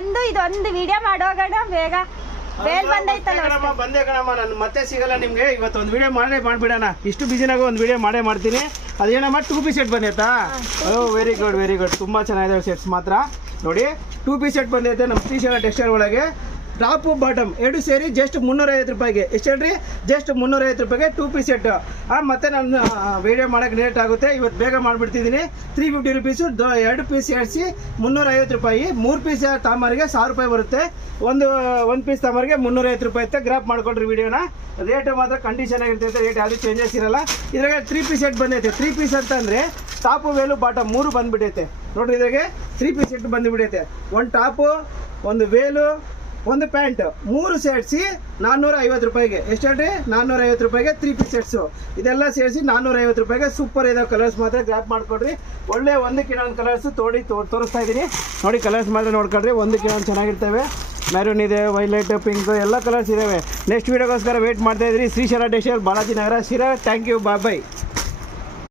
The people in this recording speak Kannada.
ಬಂದು ಇದೊಂದು ವಿಡಿಯೋ ಮಾಡೋಗೋಣ ಬೇಗ. ಬೇಲ್ ಬಂದೈತಲ್ಲ ಬಂದೆ ಕಣಮ್ಮ. ನಾನು ಮತ್ತೆ ಸಿಗಲ್ಲ ನಿಮ್ಗೆ. ಇವತ್ತು ಒಂದು ವಿಡಿಯೋ ಮಾಡ್ಬಿಡೋಣ. ಇಷ್ಟು ಬಿಸಿನಾಗ ಒಂದು ವಿಡಿಯೋ ಮಾಡ್ತೀನಿ. ಅದೇನಮ್ಮ 2 ಪೀಸ್ ಸೆಟ್ ಬಂದೈತಾ? Very good. ತುಂಬಾ ಚೆನ್ನಾಗಿದೆ ಸೆಟ್ಸ್ ಮಾತ್ರ. ನೋಡಿ 2 ಪೀಸ್ ಸೆಟ್ ಬಂದೈತೆ ನಮ್ಮ ಶ್ರೀಶೈಲ ಟೆಕ್ಸ್ಟೈಲ್ ಒಳಗೆ. ಟಾಪು ಬಾಟಮ್ ಎರಡು ಸೇರಿ ಜಸ್ಟ್ 350 ರೂಪಾಯಿಗೆ. ಎಷ್ಟು ಹೇಳ್ರಿ? ಜಸ್ಟ್ 350 ರೂಪಾಯಿಗೆ 2 ಪೀಸ್ ಸೆಟ್. ಮತ್ತೆ ನಾನು ವಿಡಿಯೋ ಮಾಡೋಕ್ಕೆ ಲೇಟ್ ಆಗುತ್ತೆ. ಇವತ್ತು ಬೇಗ ಮಾಡಿಬಿಡ್ತಿದ್ದೀನಿ. 350 ರುಪೀಸು 2 ಪೀಸ್ ಸೇರಿಸಿ 350 ರೂಪಾಯಿ. 3 ಪೀಸ್ ತಾಮರಿಗೆ 1000 ರೂಪಾಯಿ ಬರುತ್ತೆ. ಒಂದು ಪೀಸ್ ತಾಮರಿಗೆ 350 ರೂಪಾಯಿ ಇರುತ್ತೆ. ಗ್ರಾಪ್ ಮಾಡ್ಕೊಳ್ರಿ ವಿಡಿಯೋನ. ರೇಟು ಮಾತ್ರ ಕಂಡೀಷನ್ ಆಗಿರ್ತೈತೆ. ರೇಟ್ ಯಾವುದು ಚೇಂಜಸ್ ಇರಲ್ಲ. ಇದ್ರಾಗೆ 3 ಪೀಸ್ ಸೆಟ್ ಬಂದೈತೆ. 3 ಪೀಸ್ ಅಂತಂದರೆ ಟಾಪು ವೇಲು ಬಾಟಮ್ 3 ಬಂದುಬಿಟ್ಟೈತೆ ನೋಡಿರಿ. ಇದ್ರಾಗೆ 3 ಪೀಸ್ ಸೆಟ್ ಬಂದುಬಿಟ್ಟೈತೆ. ಒಂದು ಟಾಪು, ಒಂದು ವೇಲು, ಒಂದು ಪ್ಯಾಂಟ್ 3 ಸೇರಿಸಿ 450 ರೂಪಾಯಿಗೆ. ಎಷ್ಟು ಹೇಳ್ರಿ? 450 ರೂಪಾಯಿಗೆ 3 ಪೀಸ್ ಸೆಟ್ಸು. ಇದೆಲ್ಲ ಸೇರಿಸಿ 450 ರೂಪಾಯಿಗೆ. ಸೂಪರ್ ಇದಾವೆ ಕಲರ್ಸ್ ಮಾತ್ರ. ಗ್ರಾಪ್ ಮಾಡ್ಕೊಡ್ರಿ. ಒಳ್ಳೆ ಒಂದಕ್ಕಿಂತ ಒಂದು ಕಲರ್ಸು ತೋರಿಸ್ತಾ ಇದ್ದೀನಿ ನೋಡಿ. ಕಲರ್ಸ್ ಮಾತ್ರ ನೋಡ್ಕೊಳ್ರಿ. ಒಂದಕ್ಕಿಂತ ಒಂದು ಚೆನ್ನಾಗಿರ್ತವೆ. ಮೆರೂನ್ ಇದೆ, ವೈಲೆಟ್, ಪಿಂಕ್ ಎಲ್ಲ ಕಲರ್ಸ್ ಇದ್ದಾವೆ. ನೆಕ್ಸ್ಟ್ ವೀಡಿಯೋಗೋಸ್ಕರ ವೇಟ್ ಮಾಡ್ತಾ ಇದ್ರಿ. Srishaila textile, Balaji Nagar, Sira. Thank you. Bye.